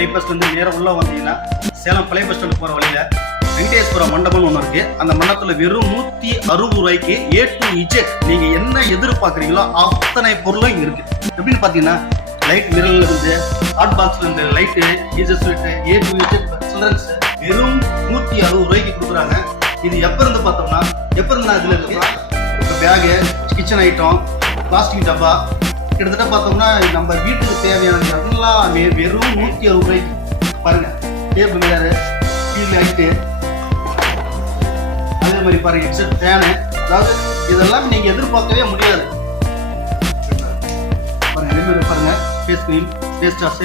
சேலம் சீலன்பட்டி பைபாஸ்ல இருந்து உள்ள வந்தீங்கன்னா சேலம் பழைய பஸ் ஸ்டாண்ட் போற வழியில வெங்கடேஸ்வர மண்டபம்னு ஒன்று இருக்கு. அந்த மண்டபத்தில் வெறும் நூத்தி அறுபது ரூபாய்க்கு ஏ டு இஜெட் நீங்க என்ன எதிர்பார்க்குறீங்களோ அத்தனை பொருளும் இங்க இருக்கு. எப்படின்னு பாத்தீங்கன்னா லைட் மிரர்ல இருந்து ஹாட் பாக்ஸ்ல இருந்து லைட்டு ஜீசஸ் ஏ டு இஜெட் சில்ட்ரன்ஸ் வெறும் நூத்தி அறுபது ரூபாய்க்கு கொடுக்குறாங்க. இது எப்போ இருந்து பார்த்தோம்னா எப்போ இருந்தா இதுல இருக்கு? இப்போ பேகு கிச்சன் ஐட்டம் பிளாஸ்டிக் டப்பா கிட்டத்தட்ட பார்த்தோம்னா நம்ம வீட்டுக்கு தேவையான எல்லாம் வெறும் நூற்றி அறுபது ரூபாய்க்கு. பாருங்க டேபிள் வேறு கீழ் லைட்டு அதே மாதிரி பாருங்க ஹெட்செட் ஃபேனு அதாவது இதெல்லாம் நீங்க எதிர்பார்க்கவே முடியாது. பாருங்கள் அதே மாதிரி பாருங்க ஃபேஸ் க்ரீம் ஃபேஸ் ஸ்டார்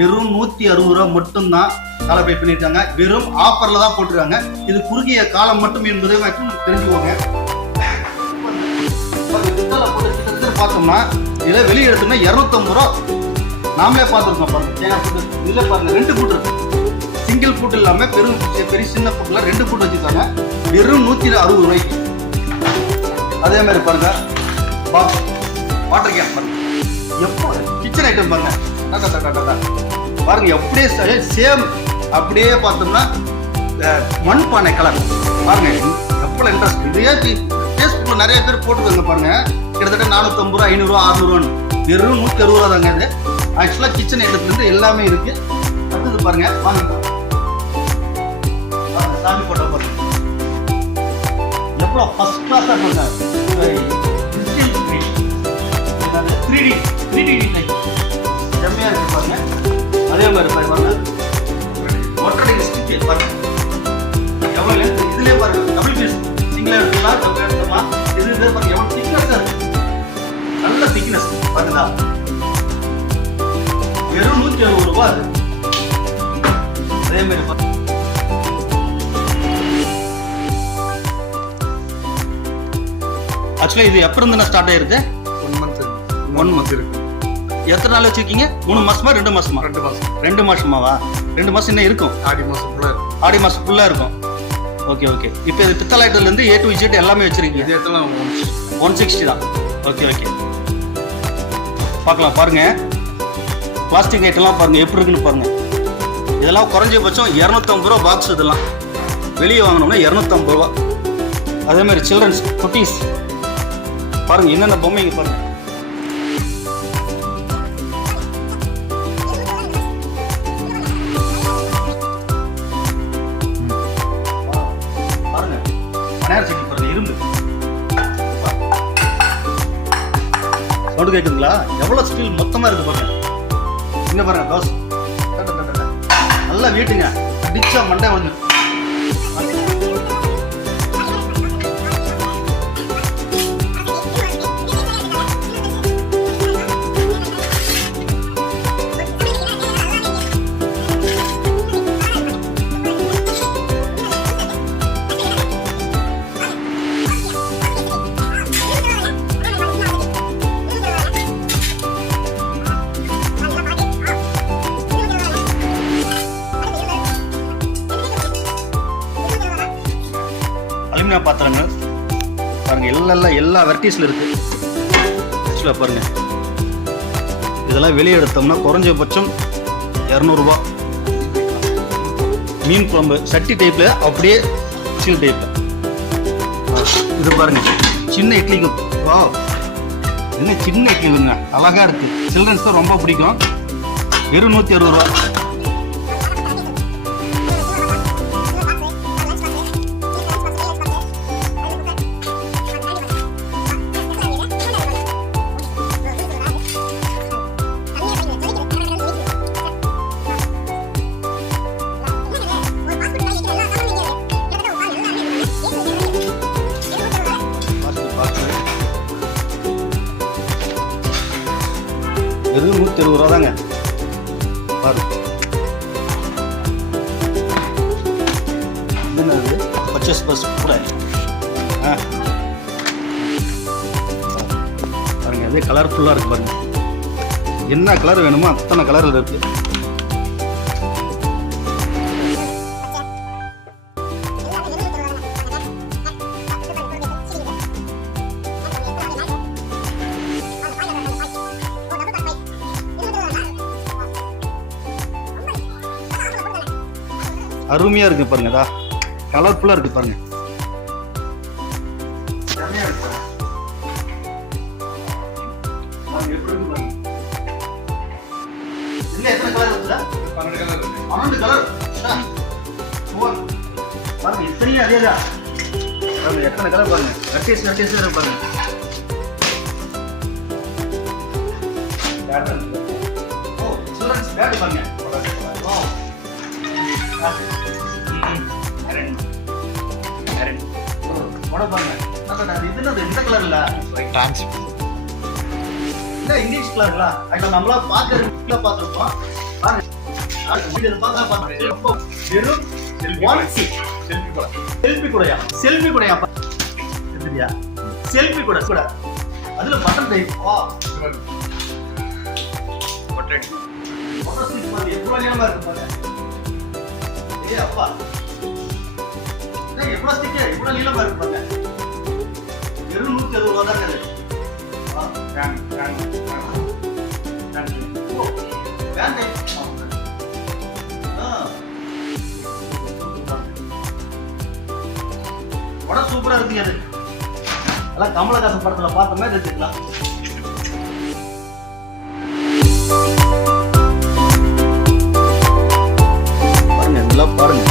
வெறும் நூற்றி அறுபது ரூபா மட்டும்தான் காலப்பை பண்ணியிருக்காங்க. வெறும் ஆஃபரில் தான் போட்டிருக்காங்க. இது குறுகிய காலம் மட்டும் என்பதை மட்டும் தெரிஞ்சுக்கோங்க. பார்த்தோம்னா இதை வெளியே எடுத்தோம்னா இரநூத்தம்பது ரூபா. நாமளே பார்த்துருக்கோம் பாருங்க. தேங்காய் பூட்டு இதில் பாருங்க ரெண்டு பூட்டு இருக்கு. சிங்கிள் பூட்டு இல்லாமல் பெரும் பெரிய சின்ன பூட்டில் ரெண்டு பூட்டு வச்சுருக்காங்க. வெறும் நூற்றி அறுபது ரூபாய்க்கு. அதே மாதிரி பாருங்க பாக்ஸ் வாட்டர் கேன் பாருங்க. எப்போ? கிச்சன் ஐட்டம் பாருங்க. டா, டா, டா, பாருங்க அப்படியே சேம் அப்படியே பார்த்தோம்னா மண் பானை கலர் பாருங்க எவ்வளோ இன்ட்ரெஸ்ட் இதே ஃபேஸ்புக்கில் நிறைய பேர் போட்டுருக்காங்க பாருங்க. கிட்டத்தட்ட நானூற்றம்பது ரூபா ஐநூறுரூவா அறுநூறுவான்னு வெறும் நூற்றி அறுபது ரூபா தாங்க இது ஆக்சுவலாக கிச்சன் ஐட்டத்துலேருந்து எல்லாமே இருக்கு. அடுத்தது பாருங்க வாங்க. சாமி போட்டோ பாருங்க. எவ்வளோ ஃபர்ஸ்ட் கிளாஸாக இருக்காங்க. Three D three D design செம்மையாக இருக்கு பாருங்க. அதே மாதிரி பாருங்க பாருங்க ஒற்றடை ஸ்டிச்சு பாருங்க. எவ்வளோ இதுலேயே பாருங்க. டபுள் பீஸ் சிங்கிளாக எடுத்துக்கலாம் டபுள் எடுத்துக்கலாம். இது இது பாருங்க எவ்வளோ திக்னஸாக இருக்குது நல்ல திக்னஸ் பாருங்களா வெறும் நூற்றி அறுபது ரூபாய் அது. அதே மாதிரி ஆக்சுவலாக இது எப்போ இருந்து ஸ்டார்ட் ஆயிருக்கு? ஒன் மந்த் ஒன் மந்த் இருக்கு. எத்தனை நாள் வச்சிருக்கீங்க? மூணு மாசமா ரெண்டு மாசமா? ரெண்டு மாசம். ரெண்டு மாசமாவா? ரெண்டு மாசம் இன்னும் இருக்கும். ஆடி மாசம் ஃபுல்லா ஆடி மாசம் ஃபுல்லா இருக்கும். ஓகே ஓகே இப்போ இது பித்தளைட்டுல இருந்து ஏ டு இஜெட் எல்லாமே வச்சிருக்கீங்க. இதே இடத்துல ஒன் சிக்ஸ்டி தான். ஓகே ஓகே பார்க்கலாம் பாருங்கள் பிளாஸ்டிக் ஐட்டம்லாம் பாருங்கள் எப்படி இருக்குன்னு பாருங்கள் இதெல்லாம் குறைஞ்சபட்சம் இரநூத்தம்பது ரூபா பாக்ஸ் இதெல்லாம். வெளியே வாங்கினோம்னா இரநூத்தம்பது ரூபா. அதேமாதிரி சில்ட்ரன்ஸ் குட்டீஸ் பாருங்கள் என்னென்ன பொம்மைங்க பாருங்கள் சவுண்டு கேட்குதுங்களா எவ்வளோ ஸ்டீல் மொத்தமாக இருக்கு பாருங்க. இங்கே பாருங்க தோசை. நல்லா வீட்டுங்க அடிச்சா மண்டை வந்து பாத்திரங்கள். பாருங்க எல்லா எல்லா வெரைட்டிஸ்ல வெரைட்டிஸில் இருக்கு. ஆக்சுவலாக பாருங்க. இதெல்லாம் வெளியே எடுத்தோம்னா குறைஞ்சபட்சம் இரநூறுபா. மீன் குழம்பு சட்டி டைப்பில் அப்படியே சீல் டைப்பில் இது பாருங்க. சின்ன இட்லிக்கு வா என்ன சின்ன இட்லிங்க? அழகா இருக்கு. சில்ட்ரன்ஸ் தான் ரொம்ப பிடிக்கும். வெறும் நூற்றி அறுபது ரூபா. வெறும் நூற்றி அறுபது ரூபா தாங்க. பாரு என்னது பர்ச்சேஸ் பஸ் கூட. ஆ. பாருங்க அதே கலர்ஃபுல்லாக இருக்கு பாருங்க. என்ன கலர் வேணுமோ அத்தனை கலரில் அருமையாக இருக்குது பாருங்க அதா கலர்ஃபுல்லாக இருக்குது? பாருங்க பாருங்க எத்தனையும் அதே தான். எத்தனை கலர் பாருங்க. வெர்டேஸ் வெர்டேஸ் பாருங்க. பாருங்க அக்கா இது அது எந்த கலர்ல டிரான்ஸ் இங்கிலீஷ் கலர்ல அக்கா நம்மளா பாக்குறது பாத்துருப்போம் செல்பி கூடையா? செல்பி கூடையா? சரியா செல்பி கூட கூட. அதுல பட்டன் டைப் ஆ. பட்டன் பட்டன் சீட் மாதிரி எவ்வளவு நேரமா இருக்கு பாருங்க. ஏ அப்பா. பாருங்க. எவ்வளோ ஸ்டிக்கர் இவ்வளோ நீளமாக இருக்கு பாருங்க வெறும் நூற்றி அறுபது ரூபா தாங்க அது சூப்பராக இருக்குங்க அது. எல்லாம் கமலஹாசன் படத்தில் பார்த்த மாதிரி எடுத்துக்கலாம் பாருங்க பாருங்க.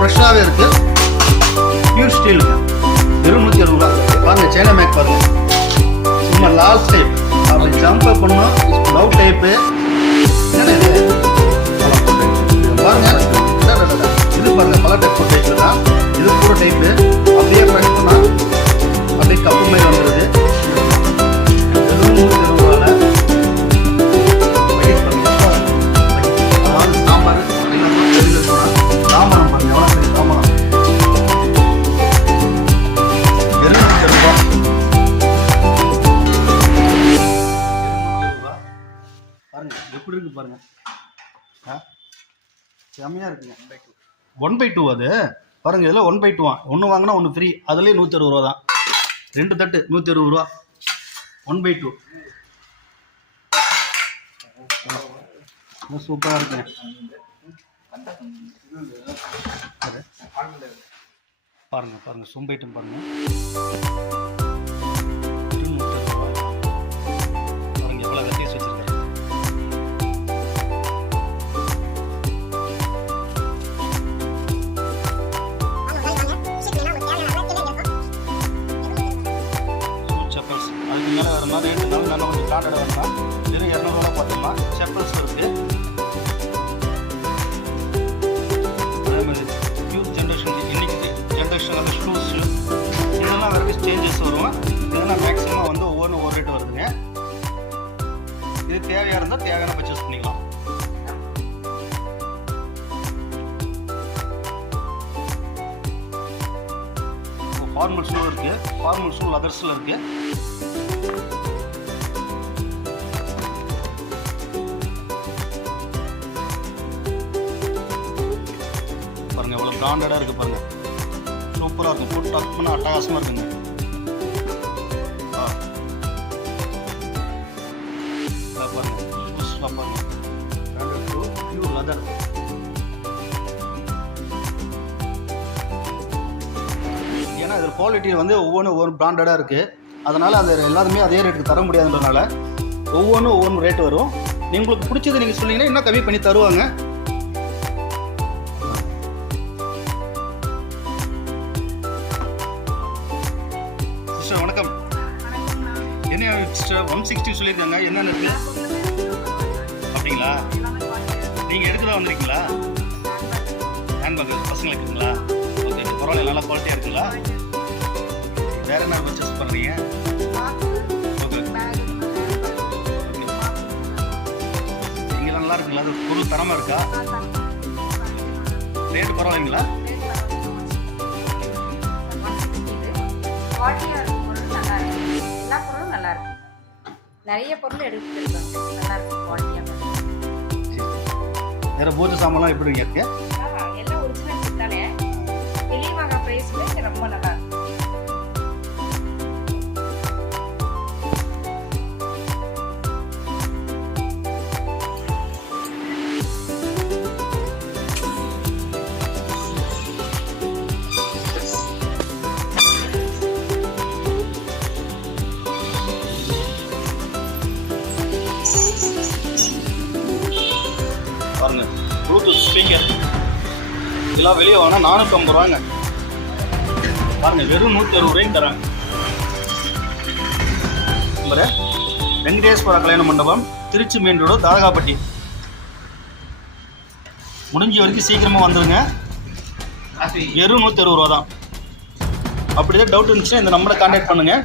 ஃப்ரெஷ்ஷாகவே இருக்குது பியூர் ஸ்டீலுங்க இருநூற்றி அறுபது ரூபா பாருங்கள் சைனா மேக் பாருங்கள் சும்மா லால் டைப் அப்படி ஜம்ப் அப் பண்ணோம் லவ் டைப்பு பாருங்க. இது பாருங்க பல டைப் டைப்பு தான். இது கூட டைப்பு அப்படியே பண்ணால் அப்படியே கப்பு மேல் வந்துடுது செம்மையா இருக்குங்க. ஒன் பை டூ அது? பாருங்க இதில் ஒன் பை டூவா ஒன்று வாங்கினா ஒன்று ஃப்ரீ அதுலேயும் நூற்றி அறுபது ரூபா தான். ரெண்டு தட்டு நூற்றி அறுபது ரூபா ஒன் பை டூ சூப்பராக இருக்குங்க. பாருங்க பாருங்க. சும்பைட்டும் பாருங்க. இருந்தாலும் நல்ல கொஞ்சம் பிராண்டடாக வரலாம் இரநூறுவா செப்பல்ஸ் இருக்குது அதே மாதிரி நியூ ஜென்ரேஷன் இன்னைக்கு ஜென்ரேஷன் அந்த ஷூஸு இதெல்லாம் வெரைட்டிஸ் சேஞ்சஸ் வரும். இதெல்லாம் மேக்ஸிமம் வந்து ஒவ்வொன்றும் ஒவ்வொரு ரேட் வருதுங்க. இது தேவையாக இருந்தால் தேவையான பர்ச்சேஸ் பண்ணிக்கலாம். ஃபார்மல் ஷூ இருக்குது ஃபார்மல் ஷூ லதர்ஸில் இருக்குது பிராண்டடாக இருக்குது பாருங்கள் சூப்பராக இருக்கும். ஃபுட் டக்குன்னு அட்டகாசமாக இருக்குங்க. பாருங்க. ஷூஸ்லாம் பாருங்க. பியூர் லெதர் ஏன்னா இது குவாலிட்டி வந்து ஒவ்வொன்றும் ஒவ்வொரு பிராண்டடாக இருக்குது அதனால் அது எல்லாருமே அதே ரேட்டுக்கு தர முடியாதுன்றனால ஒவ்வொன்றும் ஒவ்வொன்று ரேட் வரும். நீ உங்களுக்கு பிடிச்சது நீங்கள் சொன்னீங்கன்னா இன்னும் கம்மி பண்ணி தருவாங்க. ஒன் சிக்ஸ்டி சொல்லியிருக்காங்க. என்னென்ன இருக்குது அப்படிங்களா? நீங்கள் எடுத்துகிட்டு வந்திருக்கீங்களா? ஹேண்ட்பேக் பசங்களுக்கு இருக்குங்களா ஓகே பரவாயில்ல நல்லா குவாலிட்டியாக இருக்குங்களா? வேறு என்ன பர்ச்சேஸ் பண்ணுறீங்க ஓகே இங்கெல்லாம் நல்லா இருக்குங்களா? அது பொருள் தரமாக இருக்கா? ரேட்டு பரவாயில்லைங்களா? நிறைய பொருள் எடுத்துருக்காங்க நல்லா வேற பூஜை சாமான்லாம் எப்படி இருக்கு? எல்லாம் ஒரிஜினல் தானே? வெளிவாங்க பிரைஸ்ல ரொம்ப நல்லா பாருங்க. ப்ளூடூத் ஸ்பீக்கர் இதெல்லாம் வெளியே வாங்கினா நானூற்றம்பது ரூபாங்க. பாருங்க வெறும் நூற்றி அறுபது ரூபாய்க்கு தராங்க நம்பரு வெங்கடேஸ்வர கல்யாண மண்டபம் திருச்சி மெயின் ரோடு தாரகாப்பட்டி முடிஞ்ச வரைக்கும் சீக்கிரமாக வந்துடுங்க வெறும் நூற்றி அறுபது ரூபா தான் அப்படிதான் டவுட் இருந்துச்சுன்னா இந்த நம்பரை கான்டாக்ட் பண்ணுங்கள்